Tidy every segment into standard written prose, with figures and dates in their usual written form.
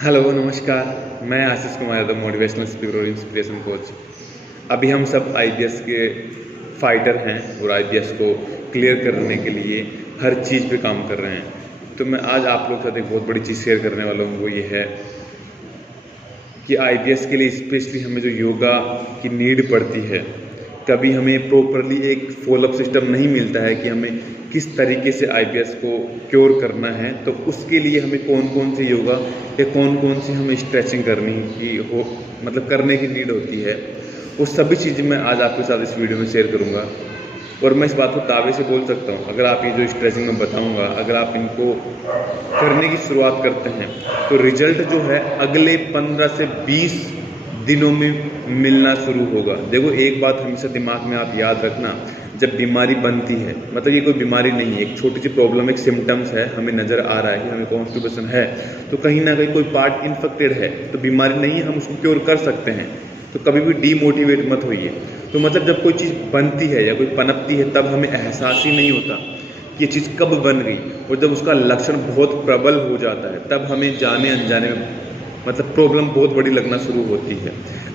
Hello नमस्कार। मैं Ashish Kumar Yadav, motivational speaker और इंस्पिरेशन कोच। अभी हम सब आईबीएस के फाइटर हैं और आईबीएस को क्लियर करने के लिए हर चीज़ पे काम कर रहे हैं। तो मैं आज आप लोग के साथ एक बहुत बड़ी चीज़ शेयर करने वाला हूँ। वो ये है कि आईबीएस के लिए स्पेशली हमें जो योगा की नीड पड़ती है, कभी हमें प्रॉपरली एक फॉलोअप सिस्टम नहीं मिलता है कि हमें किस तरीके से आईबीएस को क्योर करना है। तो उसके लिए हमें कौन कौन सी योगा या कौन कौन सी हमें स्ट्रेचिंग करनी की हो, मतलब करने की नीड होती है, वो सभी चीज़ें मैं आज आपके साथ इस वीडियो में शेयर करूँगा। और मैं इस बात को दावे से बोल सकता हूँ, अगर आप ये जो स्ट्रेचिंग मैं बताऊँगा, अगर आप इनको करने की शुरुआत करते हैं तो रिजल्ट जो है अगले 15 से 20 दिनों में मिलना शुरू होगा। देखो, एक बात हमेशा दिमाग में आप याद रखना, जब बीमारी बनती है, मतलब ये कोई बीमारी नहीं है, एक छोटी सी प्रॉब्लम, एक सिम्टम्स है, हमें नज़र आ रहा है कि हमें कॉन्स्टिपेशन है, तो कहीं ना कहीं कोई पार्ट इन्फेक्टेड है, तो बीमारी नहीं है, हम उसको क्योर कर सकते हैं। तो कभी भी डीमोटिवेट मत होइए। तो मतलब जब कोई चीज़ बनती है या कोई पनपती है, तब हमें एहसास ही नहीं होता कि ये चीज़ कब बन गई, और जब उसका लक्षण बहुत प्रबल हो जाता है, तब हमें जाने अनजाने में मतलब प्रॉब्लम बहुत बड़ी लगना शुरू होती है।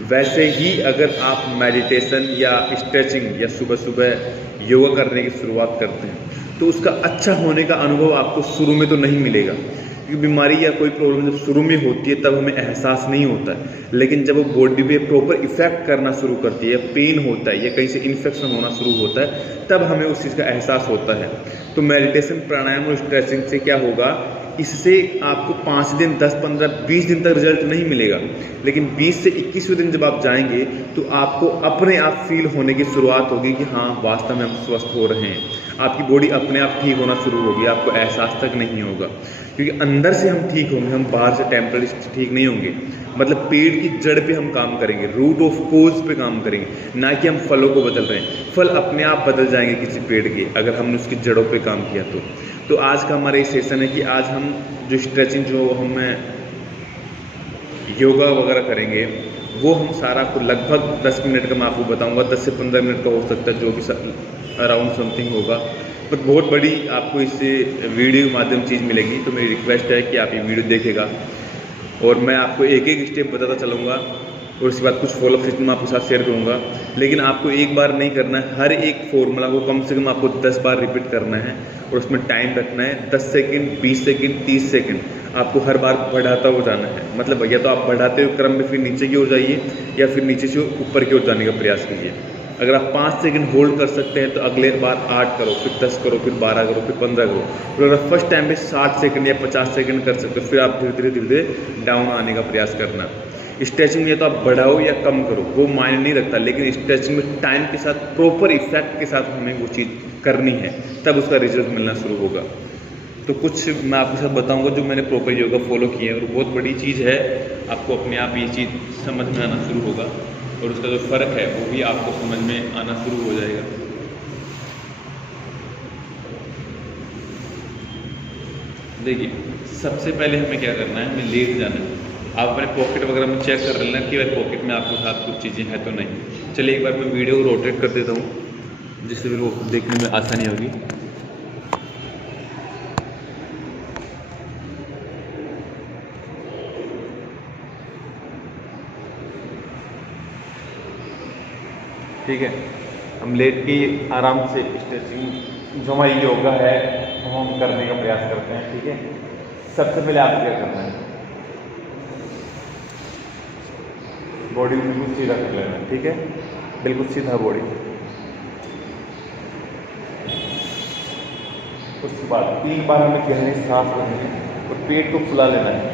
वैसे ही अगर आप मेडिटेशन या स्ट्रेचिंग या सुबह सुबह योगा करने की शुरुआत करते हैं, तो उसका अच्छा होने का अनुभव आपको शुरू में तो नहीं मिलेगा, क्योंकि बीमारी या कोई प्रॉब्लम जब शुरू में होती है तब हमें एहसास नहीं होता है। लेकिन जब वो बॉडी पे प्रॉपर इफेक्ट करना शुरू करती है, पेन होता है या कहीं से इन्फेक्शन होना शुरू होता है, तब हमें उस चीज़ का एहसास होता है। तो मेडिटेशन, प्राणायाम और स्ट्रेचिंग से क्या होगा, इससे आपको 5 दिन, 10, 15, 20 दिन तक रिजल्ट नहीं मिलेगा, लेकिन 20 से 21वें दिन जब आप जाएंगे तो आपको अपने आप फील होने की शुरुआत होगी कि हाँ, वास्तव में हम स्वस्थ हो रहे हैं। आपकी बॉडी अपने आप ठीक होना शुरू होगी, आपको एहसास तक नहीं होगा, क्योंकि अंदर से हम ठीक होंगे, हम बाहर से टेम्पररी ठीक नहीं होंगे। मतलब पेड़ की जड़ पे हम काम करेंगे, रूट ऑफ कोज पे काम करेंगे, ना कि हम फलों को बदल रहे हैं। फल अपने आप बदल जाएंगे किसी पेड़ के, अगर हमने उसकी जड़ों पे काम किया तो आज का हमारा ये सेशन है कि आज हम जो स्ट्रेचिंग, जो हम योगा वगैरह करेंगे, वो हम सारा आपको लगभग 10 मिनट का मैं आपको बताऊंगा। 10 से 15 मिनट का हो सकता है, जो भी अराउंड समथिंग होगा, बट बहुत बड़ी आपको इससे वीडियो के माध्यम चीज़ मिलेगी। तो मेरी रिक्वेस्ट है कि आप ये वीडियो देखेगा और मैं आपको एक एक स्टेप बताता चलूँगा, और उसके बाद कुछ फॉलोअप सिस्टम आपके साथ शेयर करूँगा। लेकिन आपको एक बार नहीं करना है, हर एक फॉर्मूला को कम से कम आपको 10 बार रिपीट करना है, और उसमें टाइम रखना है 10 सेकंड, 20 सेकंड, 30 सेकंड। आपको हर बार बढ़ाता हो जाना है, मतलब या तो आप बढ़ाते हुए क्रम में फिर नीचे की ओर जाइए, या फिर नीचे से ऊपर की ओर जाने का प्रयास कीजिए। अगर आप 5 सेकंड होल्ड कर सकते हैं तो अगले बार 8 करो, फिर 10 करो, फिर 12 करो, फिर 15 करो। और अगर आप फर्स्ट टाइम में 60 सेकंड या 50 सेकंड कर सकते हो, फिर आप धीरे धीरे डाउन आने का प्रयास करना। स्ट्रेचिंग में या तो आप बढ़ाओ या कम करो, वो मायने नहीं रखता, लेकिन स्ट्रेचिंग में टाइम के साथ, प्रॉपर इफेक्ट के साथ हमें वो चीज़ करनी है, तब उसका रिजल्ट मिलना शुरू होगा। तो कुछ मैं आपके साथ बताऊंगा जो मैंने प्रॉपर योगा फॉलो किया है, और बहुत बड़ी चीज़ है, आपको अपने आप ये चीज़ समझ में आना शुरू होगा, और उसका जो फ़र्क है वो भी आपको समझ में आना शुरू हो जाएगा। देखिए, सबसे पहले हमें क्या करना है, हमें लेट जाना है। आप अपने पॉकेट वगैरह में चेक कर लेना कि भाई पॉकेट में आपके साथ कुछ चीज़ें हैं तो नहीं। चलिए एक बार मैं वीडियो को रोटेट कर देता हूँ, जिससे फिर वो देखने में आसानी होगी। ठीक है, हम लेट के आराम से स्ट्रेचिंग जो हमारी योगा है वो हम करने का प्रयास करते हैं। ठीक है, सबसे पहले आपको क्या करना है, बॉडी को बिल्कुल सीधा कर लेना है। ठीक है, बिल्कुल सीधा बॉडी। उसके बाद 3 बार हमें गहरी सांस लेनी है और पेट को फुला लेना है।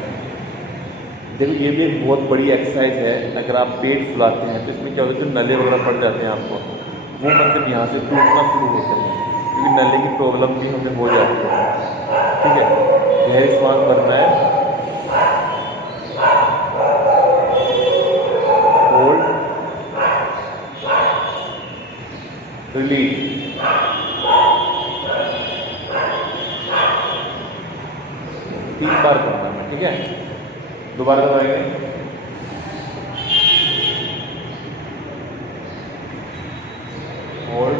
देखो, ये भी एक बहुत बड़ी एक्सरसाइज है। अगर आप पेट फुलाते हैं तो इसमें क्या होता है, जो नले वगैरह पड़ जाते हैं आपको, वो मतलब यहाँ से टूटना शुरू होते हैं, क्योंकि नले की प्रॉब्लम भी हमें हो जाती है। ठीक है, गहरी सांस भरना है, होल्ड, रिलीज। 3 बार करना है। ठीक है, दोबारा दोहराएंगे, होल्ड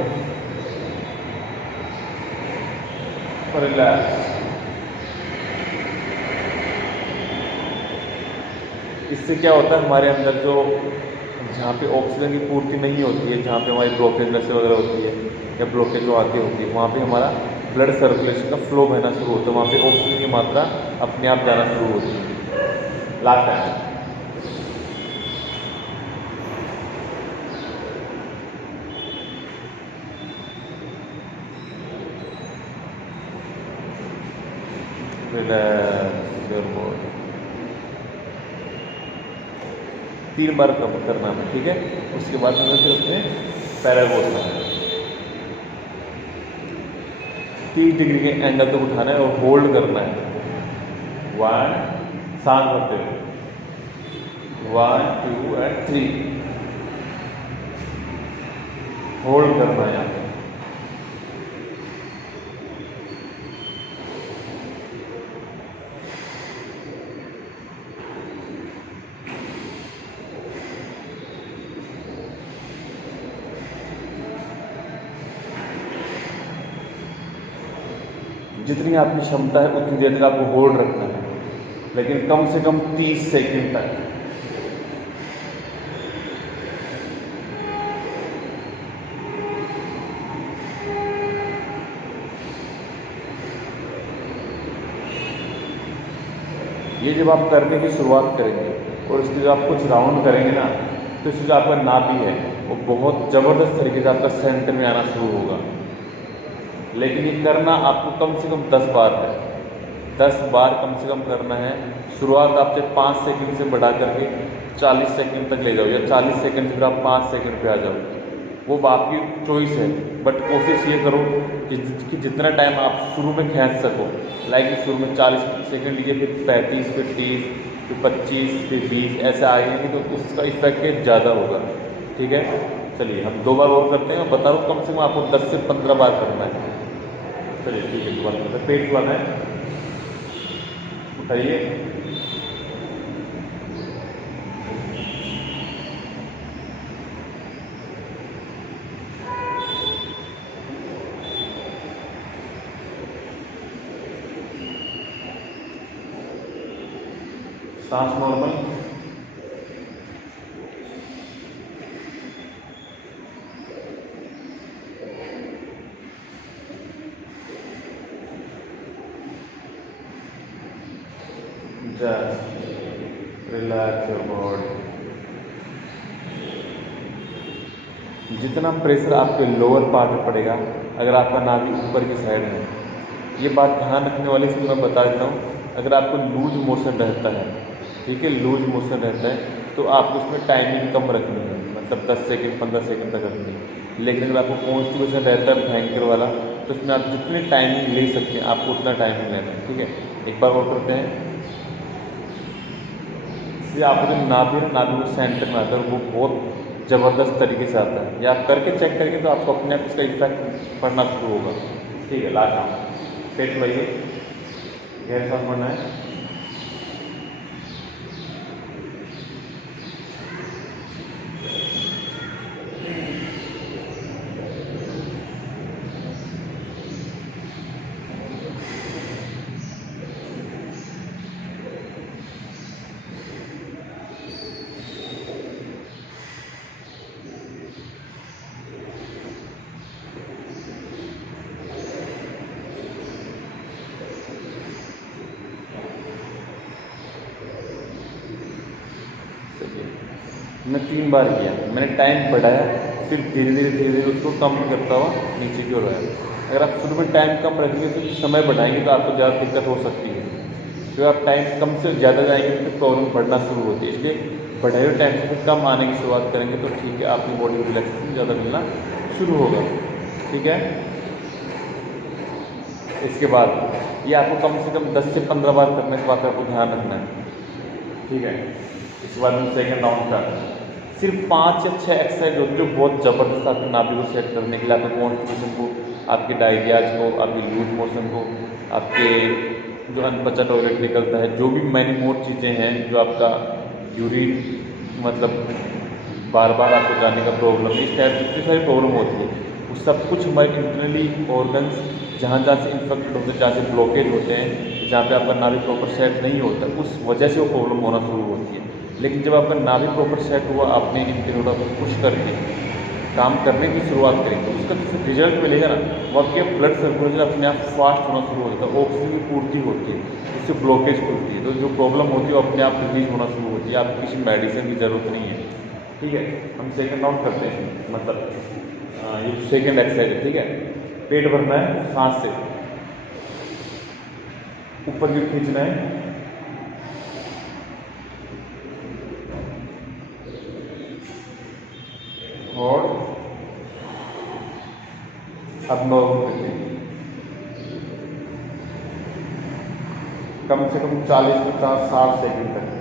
और रिलैक्स। इससे क्या होता है, हमारे अंदर जो जहाँ पे ऑक्सीजन की पूर्ति नहीं होती है, जहाँ पे हमारी ब्लॉकेज नसें वगैरह होती है या ब्लॉकेज जो आती होती है, वहाँ पे हमारा ब्लड सर्कुलेशन का फ्लो बहना शुरू होता है, वहाँ पे ऑक्सीजन की मात्रा अपने आप जाना शुरू होती है। लास्ट टाइम रिलैक्स 3 बार कम करना है, ठीक है। उसके बाद हमें फिर अपने पैरा घोषना है, 30 डिग्री के एंगल तक उठाना है और होल्ड करना है। 1 सांस भरते हुए 1 2 एंड 3 होल्ड करना है यहाँ पे। जितनी आपकी क्षमता है उतनी देर तक आपको होल्ड रखना है, लेकिन कम से कम 30 सेकंड तक। ये जब आप करने की शुरुआत करेंगे और इसके जब आप कुछ राउंड करेंगे ना, तो इससे जो आपका नाभि है वो बहुत ज़बरदस्त तरीके से आपका सेंटर में आना शुरू होगा। लेकिन ये करना आपको कम से कम 10 बार है, 10 बार कम से कम करना है। शुरुआत आपसे 5 सेकंड से बढ़ा करके 40 सेकंड तक ले जाओ, या 40 सेकंड से फिर आप 5 सेकंड पे आ जाओ, वो आपकी चॉइस है। बट कोशिश ये करो कि जितना टाइम आप शुरू में खींच सको, लाइक शुरू में 40 सेकंड लिए, फिर 35, फिर 30, फिर 25, फिर 20 ऐसे आएंगे तो उसका इफेक्ट ज़्यादा होगा, ठीक है। चलिए हम 2 बार और करते हैं, बता रहा हूँ कम से कम आपको 10 से 15 बार करना है। चलिए ठीक है, 2 बार करते हैं। पेट वाला है, उठाइए, सांस normal, just relax your body. जितना प्रेशर आपके लोअर पार्ट में पड़ेगा, अगर आपका नाभि ऊपर की साइड है, ये बात ध्यान रखने वाले से मैं बता देता हूँ। अगर आपको लूज मोशन रहता है, ठीक है, लूज मोशन रहता है, तो आपको उसमें टाइमिंग कम रखनी है, मतलब 10 सेकंड 15 सेकंड तक रखनी है। लेकिन अगर आपको कॉन्स्टिपेशन रहता है भयंकर वाला, तो उसमें आप जितनी टाइमिंग ले सकते हैं आपको उतना टाइमिंग लेना है, ठीक है। एक बार और करते हैं। इसलिए आपको जो नाभि है, नाभि को सेंटर में आता है, वो बहुत ज़बरदस्त तरीके से आता है। ये आप करके चेक करेंगे तो आपको अपने आप इसका इफेक्ट पड़ना शुरू होगा, ठीक है। लास्ट आप पेट लगाइए, गहरा सांस भरना है, मैं 3 बार किया, मैंने टाइम बढ़ाया, फिर धीरे धीरे उसको कम करता हुआ नीचे की ओर आया। अगर आप शुरू में टाइम कम रखेंगे तो समय बढ़ाएंगे तो आपको ज़्यादा दिक्कत हो सकती है। फिर आप टाइम कम से ज़्यादा जाएंगे तो प्रॉब्लम बढ़ना शुरू होती है। इसलिए बढ़ाए हुए टाइम से फिर कम आने की शुरुआत करेंगे तो ठीक है, आपकी बॉडी को रिलैक्सेशन ज़्यादा मिलना शुरू होगा, ठीक है। इसके बाद ये आपको कम से कम 10 से 15 बार करने के बाद आपको ध्यान रखना है, ठीक है। इसके बाद हम सेकेंड राउंड का सिर्फ 5 या 6 एक्सरसाइज होती है जो बहुत ज़बरदस्त आपके नाभि को सेट करने के लिए, आपके कॉन्स्टिपेशन को, आपके डायरियाज को, आपकी लूज मोशन को, आपके जो अनपचा टॉयलेट निकलता है, जो भी मैनी मोर चीज़ें हैं, जो आपका यूरिन मतलब बार बार आपको जाने का प्रॉब्लम, इस टाइप जितनी सारी प्रॉब्लम होती है, वो सब कुछ हमारे इंटरनली ऑर्गन्स जहाँ जहाँ से इन्फेक्टेड होते हैं, जहाँ से ब्लॉकेज होते हैं, जहाँ पे आपका नाभि प्रॉपर सेट नहीं होता, उस वजह से वो प्रॉब्लम होना शुरू होती है। लेकिन जब आपका नाभि प्रॉपर सेट हुआ, आपने इन तीनों को पुश करके काम करने की शुरुआत करें, तो उसका जो रिजल्ट मिलेगा ना, वो आपके ब्लड सर्कुलेशन अपने आप फास्ट होना शुरू हो जाता है, ऑक्सीजन की पूर्ति होती है, उससे ब्लॉकेज खुलती है, तो जो प्रॉब्लम होती है वो अपने आप रिलीज होना शुरू होती है, आपको किसी मेडिसिन की ज़रूरत नहीं है। ठीक है, हम सेकंड राउंड करते हैं, मतलब ये सेकंड एक्सरसाइज है। ठीक है, पेट भरना है, सांस से ऊपर की खींचना है, और अब नॉर्मल करते हैं, कम से कम 40-50-60 सेकंड तक।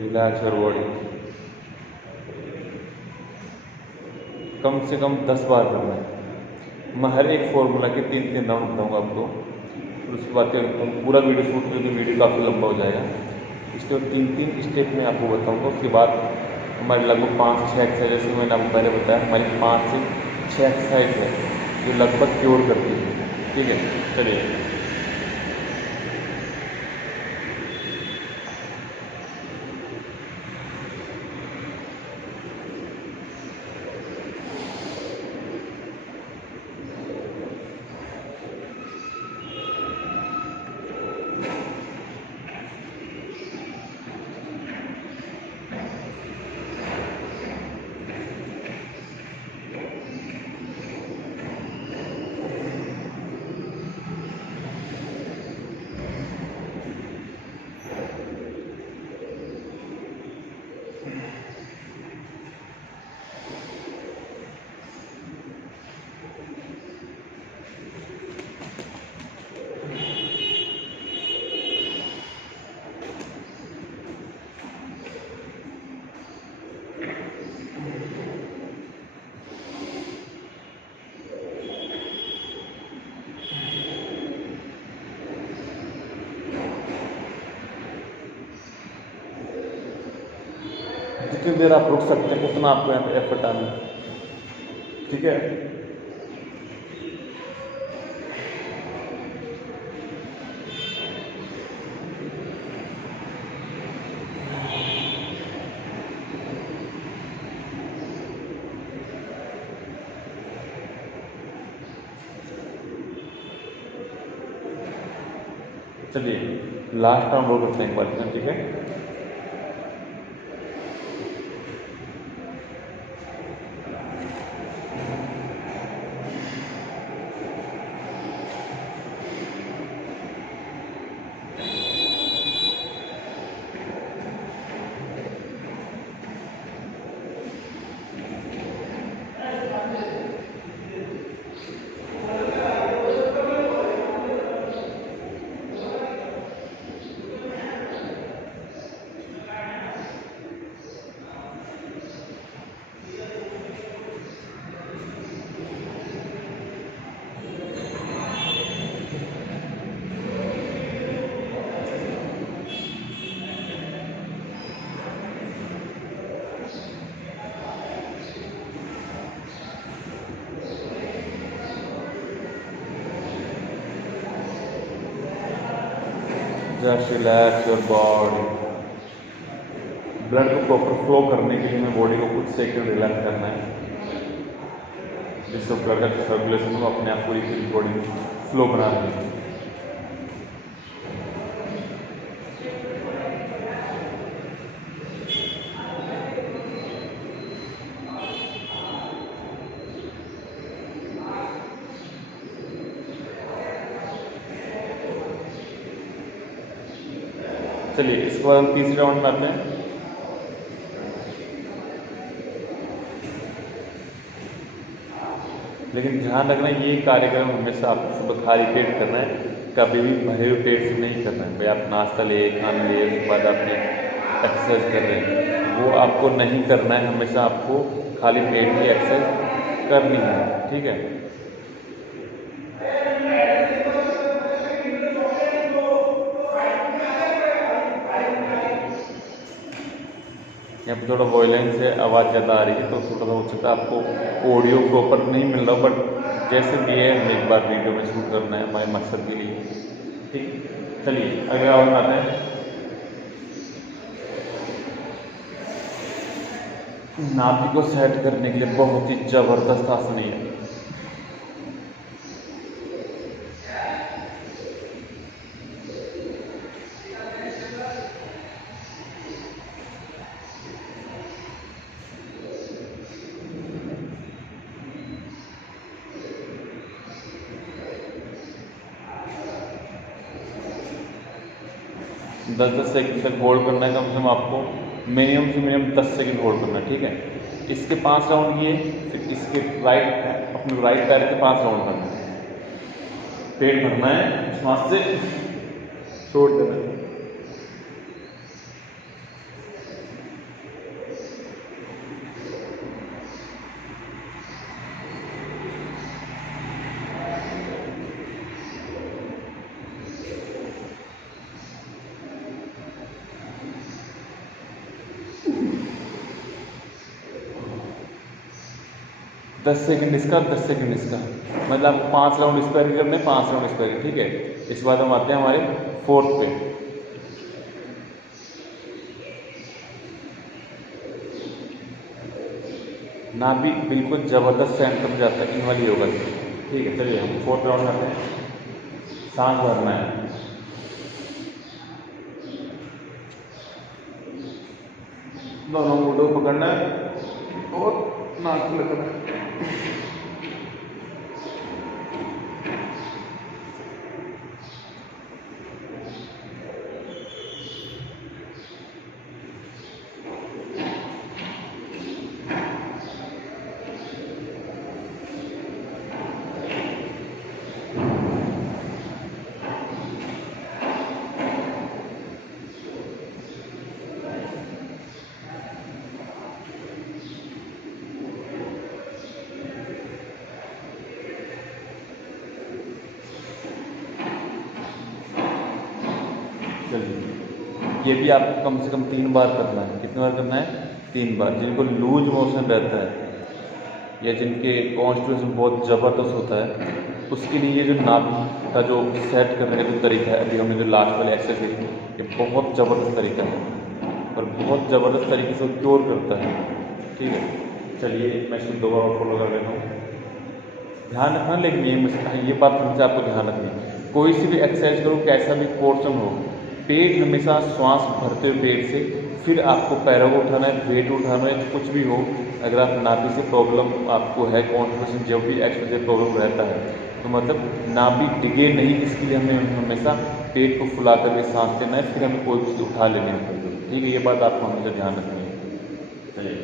रिलैक्स योर बॉडी, कम से कम 10 बार करना है। मैं हर एक फॉर्मूला के 3-3 राउंड बताऊँगा आपको, फिर उसके बाद पूरा वीडियो शूट में, तो वीडियो काफ़ी लंबा हो जाएगा। इसके 3-3 स्टेप में आपको बताऊँगा। उसके बाद हमारे लगभग 5-6 एक्सरसाइज, जैसे मैंने आपको पहले बताया, हमारी 5 से 6 एक्सरसाइज है जो लगभग क्योर करती है। ठीक है, चलिए। जितनी देर आप रुक सकते हैं उतना आपको यहाँ पे एफर्ट आना है। ठीक है, चलिए लास्ट राउंड और करते हैं एक बार। ठीक है, just relax your body. Blood को प्रॉपर फ्लो करने के लिए हमें बॉडी को कुछ सेकंड रिलैक्स करना है, जिससे ब्लड का सर्कुलेशन को अपने आप पूरी बॉडी में फ्लो बना रही है। चलिए इसके बाद हम तीसरे राउंड में आते हैं। लेकिन ध्यान रखना ये कार्यक्रम हमेशा आपको सुबह खाली पेट करना है, कभी भी भरे हुए पेट से नहीं करना है। भाई आप नाश्ता लिए, खाना लिए, उसके बाद आपने एक्सरसाइज कर रहे हैं, वो आपको नहीं करना है। हमेशा आपको खाली पेट की एक्सरसाइज करनी है, ठीक है। यहाँ पर थोड़ा वॉयलेंस है, आवाज़ ज़्यादा आ रही है, तो थोड़ा सा हो सकता है आपको ऑडियो प्रॉपर नहीं मिल रहा, बट जैसे भी है हम एक बार वीडियो में शूट करना है हमारे मकसद के लिए, ठीक। चलिए अगले राउंड में आते हैं। नाभि को सेट करने के लिए बहुत ही ज़बरदस्त आसन है। 10-10 सेकंड तक होल्ड करना है, कम से कम आपको मिनिमम से मिनिमम 10 सेकंड होल्ड करना है, ठीक है। इसके 5 राउंड किए, फिर इसके अपने राइट पैर के 5 राउंड करना है। पेट भरना है, श्वास से छोड़ देना है। 10 सेकंड इसका, 10 सेकंड इसका, मतलब आपको 5 राउंड इस पैर करने, 5 राउंड इस पैर, ठीक है। इसके बाद हम आते हैं हमारे 4th पे। नाभि बिल्कुल ज़बरदस्त सेंटर में जाता है इन वाली योगा से, ठीक है। चलिए हम 4th राउंड में आते हैं। सांस भरना है, दोनों मुंडों पकड़ना है और नाक लगाना है। चलिए ये भी आपको कम से कम 3 बार करना है। कितनी बार करना है? 3 बार। जिनको लूज मोशन रहता है या जिनके कॉन्स्टिट्यूशन बहुत ज़बरदस्त होता है, उसके लिए ये जो नाभि का जो सेट करने का जो तरीका है, अभी हमने जो लास्ट वाले एक्सरसाइज देखी, ये बहुत ज़बरदस्त तरीका है और बहुत ज़बरदस्त तरीके से क्योर करता है, ठीक है। चलिए मैं इसको 2 बार फॉलो कर लेता हूँ। ध्यान रखना, लेकिन ये बात हमसे आपको ध्यान रखनी है, कोई सी भी एक्सरसाइज करो, कैसा भी पोर्शन हो, पेट हमेशा श्वास भरते हुए पेट से, फिर आपको पैरों को उठाना है, वेट उठाना है, कुछ भी हो। अगर आप नाभि से प्रॉब्लम आपको है, कॉन्स्टिपेशन जो भी एक्सरसाइज प्रॉब्लम रहता है, तो मतलब नाभि डिगे नहीं, इसके लिए हमें हमेशा पेट को फुला करके सांस लेना है, फिर हमें कोई चीज़ उठा लेनी है, ठीक है। ये बात आपको हमेशा ध्यान रखनी है। चलिए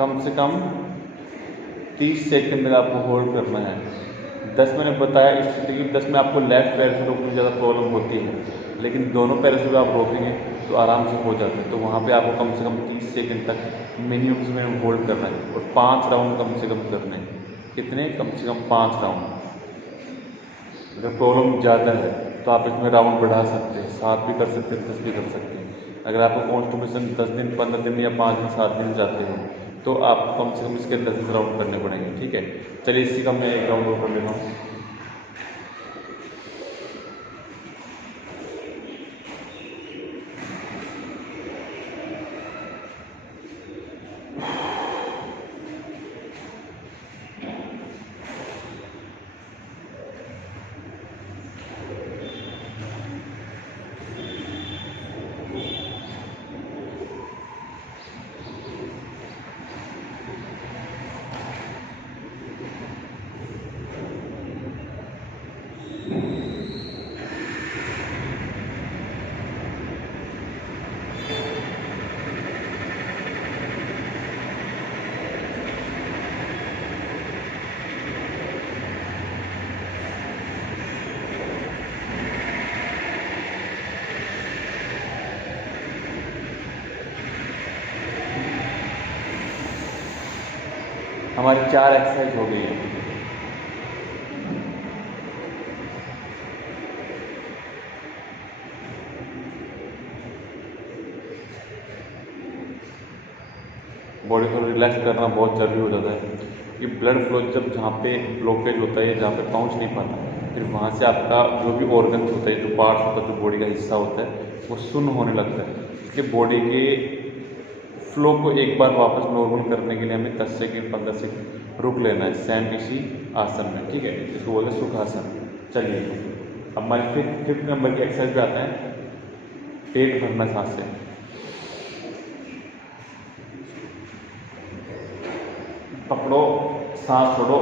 कम से कम 30 सेकंड में आपको होल्ड करना है। 10 मैंने बताया इस स्थिति की, 10 में आपको लेफ्ट पैर से रोकने में ज़्यादा प्रॉब्लम होती है, लेकिन दोनों पैरों से भी आप रोकेंगे तो आराम से हो जाता है। तो वहाँ पे आपको कम से कम 30 सेकंड तक मिनिमम से मिनिमम होल्ड करना है और 5 राउंड कम से कम करने हैं। कितने? कम से कम 5 राउंड। अगर प्रॉब्लम ज़्यादा है तो आप इसमें राउंड बढ़ा सकते हैं, 7 भी कर सकते हैं, 10 भी कर सकते हैं। अगर आपको कॉन्स्टिपेशन 10 दिन 15 दिन या 5 दिन 7 दिन जाते हो तो आपको कम से कम इसके 10 राउंड करने पड़ेंगे, ठीक है। चलिए इसी का मैं एक राउंड और कर लेता हूँ। हमारी 4 एक्सरसाइज हो गई है। बॉडी को रिलैक्स करना बहुत ज़रूरी हो जाता है कि ब्लड फ्लो जब जहाँ पे ब्लॉकेज होता है जहाँ पे पहुँच नहीं पाता, फिर वहाँ से आपका जो भी ऑर्गन्स होता है, जो पार्ट्स होता है, जो बॉडी का हिस्सा होता है, वो शून्य होने लगता है। इसलिए बॉडी के फ्लो को एक बार वापस नॉर्मल करने के लिए हमें 10 सेकेंड 15 सेकेंड रुक लेना है सेम इसी आसन में, ठीक है। इसको बोलते हैं सुखासन। चलिए अब हमारे फिफ्थ नंबर की एक्सरसाइज पे आते हैं, पेट भरना सांस से। पकड़ो, सांस छोड़ो,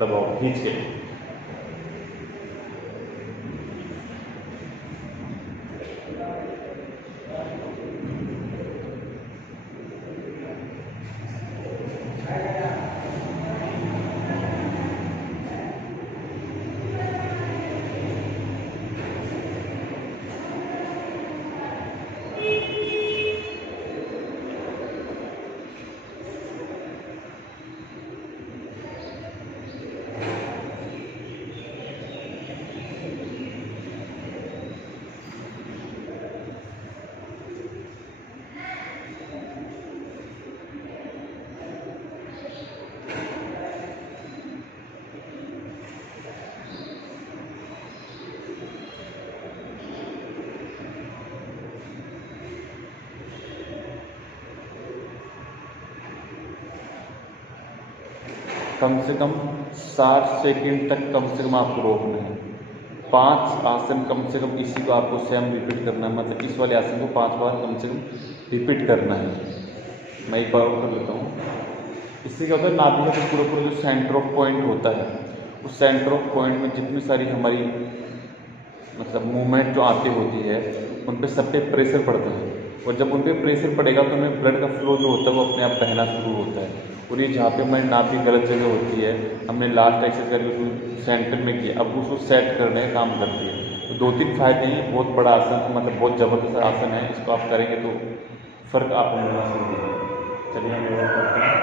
दबाओ, खींच के। कम से कम 60 सेकेंड तक कम से कम आपको रोकना है। 5 आसन कम से कम इसी को आपको सेम रिपीट करना है, मतलब इस वाले आसन को 5 बार कम से कम रिपीट करना है। मैं एक बार और कर लेता हूँ। इससे क्या होता है, नाभि का पूरा पूरा जो सेंटर ऑफ पॉइंट होता है, उस सेंटर ऑफ पॉइंट में जितनी सारी हमारी मतलब मूवमेंट जो आती होती है उन पे सब पे प्रेशर पड़ता है, और जब उन पे प्रेशर पड़ेगा तो हमें ब्लड का फ्लो जो होता है वो अपने आप बहना शुरू होता है। और ये जहाँ पे हमारी नाभि गलत जगह होती है, हमने लास्ट एक्सरसाइज करके उसको सेंटर में किया, अब उसको सेट करने का काम करती है। तो 2-3 फायदे हैं, बहुत बड़ा आसन, मतलब बहुत ज़बरदस्त आसन है। इसको आप करेंगे तो फ़र्क आपको मिलना शुरू होगा। चलिए हम ये करते हैं।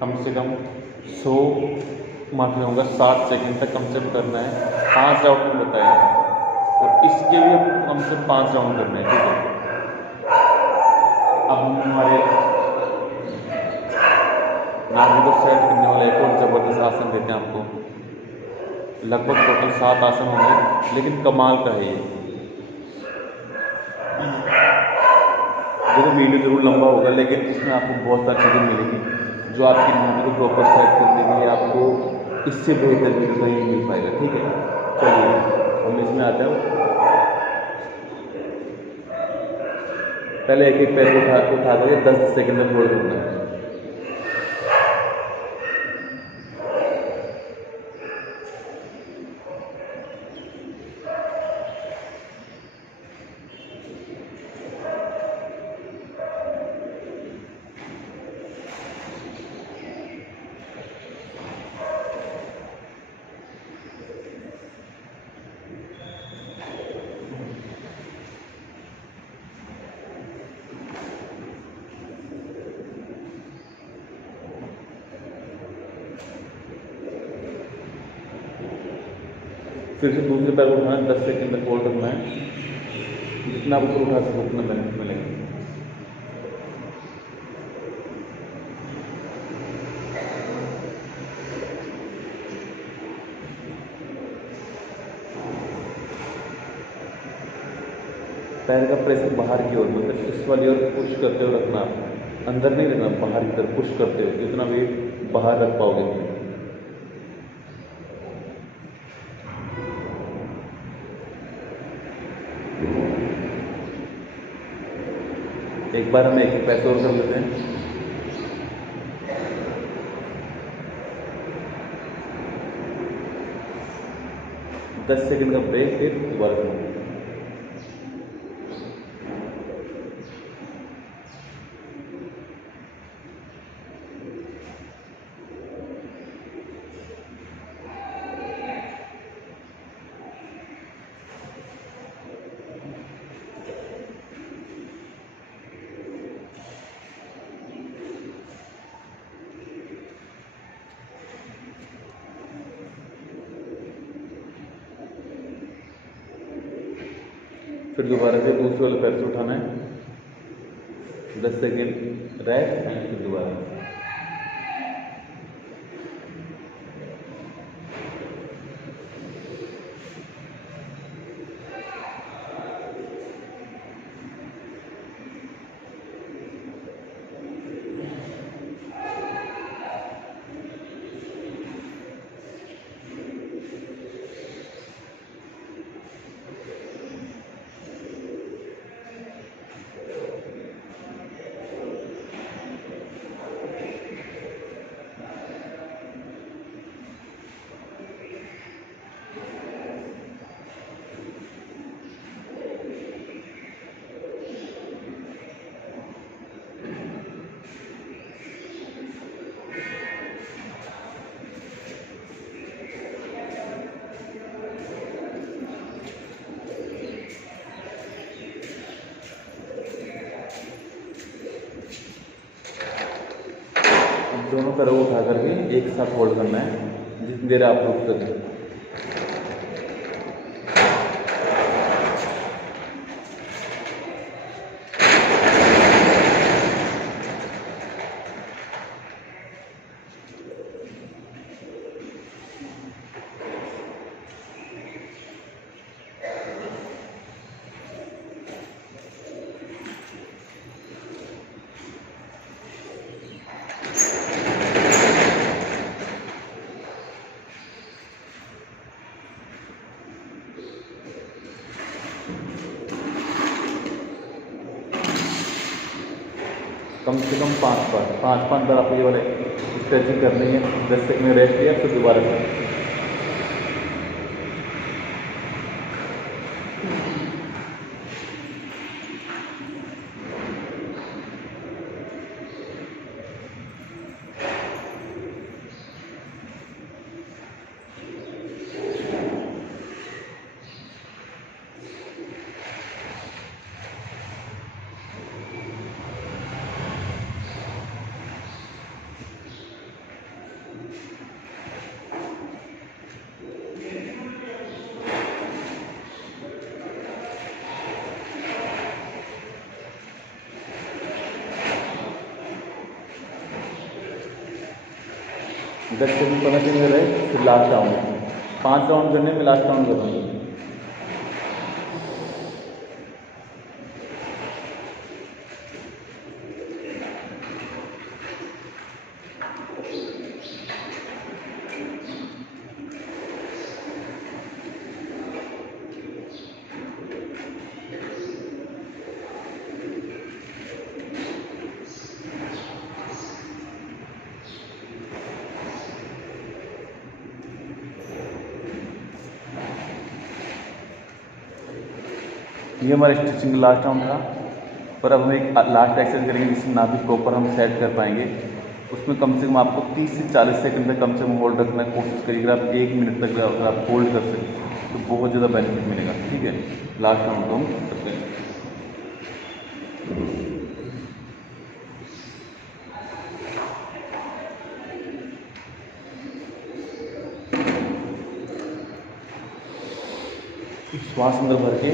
कम से कम 100 माफी होगा 60 सेकंड तक कम से कम करना है। 5 राउंड में बताया है, और इसके भी आपको कम से कम 5 राउंड करना है, ठीक है। अब हम हमारे नाभि को सेट करने वाला एक और ज़बरदस्त आसन देते हैं आपको। लगभग टोटल 7 आसन होंगे, लेकिन कमाल का है ये। देखो वीडियो जरूर लंबा होगा, लेकिन इसमें आपको बहुत सारी चीज़ें मिलेंगी जो आपकी बॉडी को प्रॉपर सेट करने के लिए आपको इससे बेहतर वीडियो कहीं नहीं मिल पाएगा। ठीक है, चलिए हम इसमें आते हैं। पहले एक एक पैर उठा कर 10 सेकंड में होल्ड करना है। फिर से दूसरे पैर को उठाना है, 10 सेकंड तक होल्ड करना है। जितना आप ऊपर उठा सको उतना बेनिफिट मिलेगा। पैर का प्रेशर बाहर की ओर, मतलब इस वाली ओर पुश करते हुए रखना, अंदर नहीं रखना, बाहर की तरफ पुश करते हुए, जितना वेट बाहर रख पाओगे। एक बार हम एक पैसे और कर लेते हैं। दस सेकंड का ब्रेक, फिर दोबारा से। फिर दोबारा से दूसरे वाले पैर से उठाना है, 10 सेकेंड रेस्ट एंड फिर दोबारा। दोनों पैरों को उठा करके एक साथ होल्ड करना है, जितनी देर आप रुक सकें। कम से कम 5 बार आपको ये वाले स्ट्रेचिंग करनी है। 10 सेकंड में रेस्ट लिया, फिर दोबारा से। दस सेकंड 15 सेकंड रहे, फिर लास्ट आऊँगा। 5 राउंड करने में लास्ट राउंड कर रहा हूँ। ये हमारे स्टिचिंग का लास्ट राउंड था। पर अब हम एक लास्ट एक्सरसाइज करेंगे जिससे नाभि प्रॉपर हम सेट कर पाएंगे। उसमें कम से कम आपको 30 से 40 सेकंड तक कम से कम होल्ड रखना है। कोशिश करिए अगर आप 1 मिनट तक अगर आप होल्ड कर सकें तो बहुत ज़्यादा बेनिफिट मिलेगा। ठीक है, लास्ट राउंड को हम करते हैं। श्वास अंदर भर के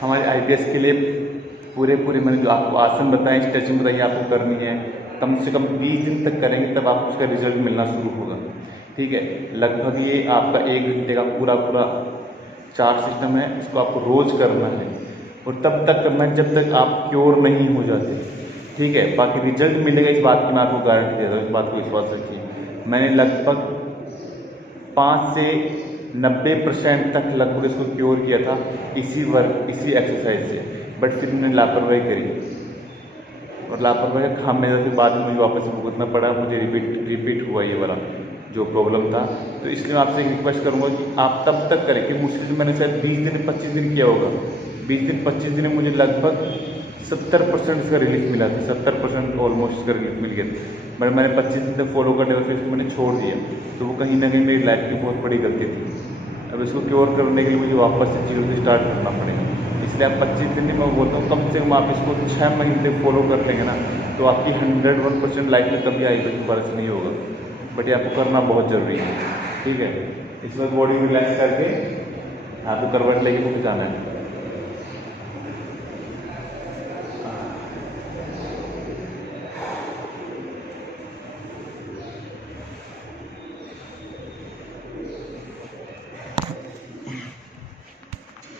हमारे IBS के लिए पूरे मैंने जो आपको आसन बताएं, स्ट्रेचिंग बताई आपको करनी है, कम से कम 20 दिन तक करेंगे तब आपको उसका रिजल्ट मिलना शुरू होगा। ठीक है, लगभग ये आपका 1 घंटे का पूरा चार्ट सिस्टम है। इसको आपको रोज़ करना है और तब तक करना है जब तक आप क्योर नहीं हो जाते। ठीक है, बाकी रिजल्ट मिलेगा इस बात की मैं आपको गारंटी देता हूँ, इस बात को विश्वास रखिए। मैंने लगभग 5 से 90% तक लगभग इसको क्योर किया था इसी एक्सरसाइज से, बट फिर मैंने लापरवाही करी और लापरवाही का खामियाजा के बाद मुझे वापस भुगतना पड़ा। मुझे रिपीट हुआ ये वाला जो प्रॉब्लम था। तो इसलिए मैं आपसे एक रिक्वेस्ट करूँगा कि आप तब तक करें कि मुश्किल से मैंने शायद 20 दिन 25 दिन किया होगा। 20 दिन 25 दिन में मुझे लगभग 70% इसका रिलीफ मिला था, 70% ऑलमोस्ट इसका रिलीफ मिल गया था। बट मैंने 25 दिन तक फॉलो करने का फिर मैंने छोड़ दिया, तो वो कहीं ना कहीं मेरी लाइफ की बहुत बड़ी गलती थी। अब इसको क्योर करने के लिए मुझे वापस से जीरो से स्टार्ट करना पड़ेगा। इसलिए आप 25 दिन में मैं बोलता हूँ कम से कम आप इसको 6 महीने फॉलो कर लेंगे ना, तो आपकी 101% लाइफ में कभी आई कोई बर्स नहीं होगा। बट ये आपको करना बहुत ज़रूरी है। ठीक है, इसमें बॉडी रिलैक्स करके आपको करवट लेके मुझे जाना है।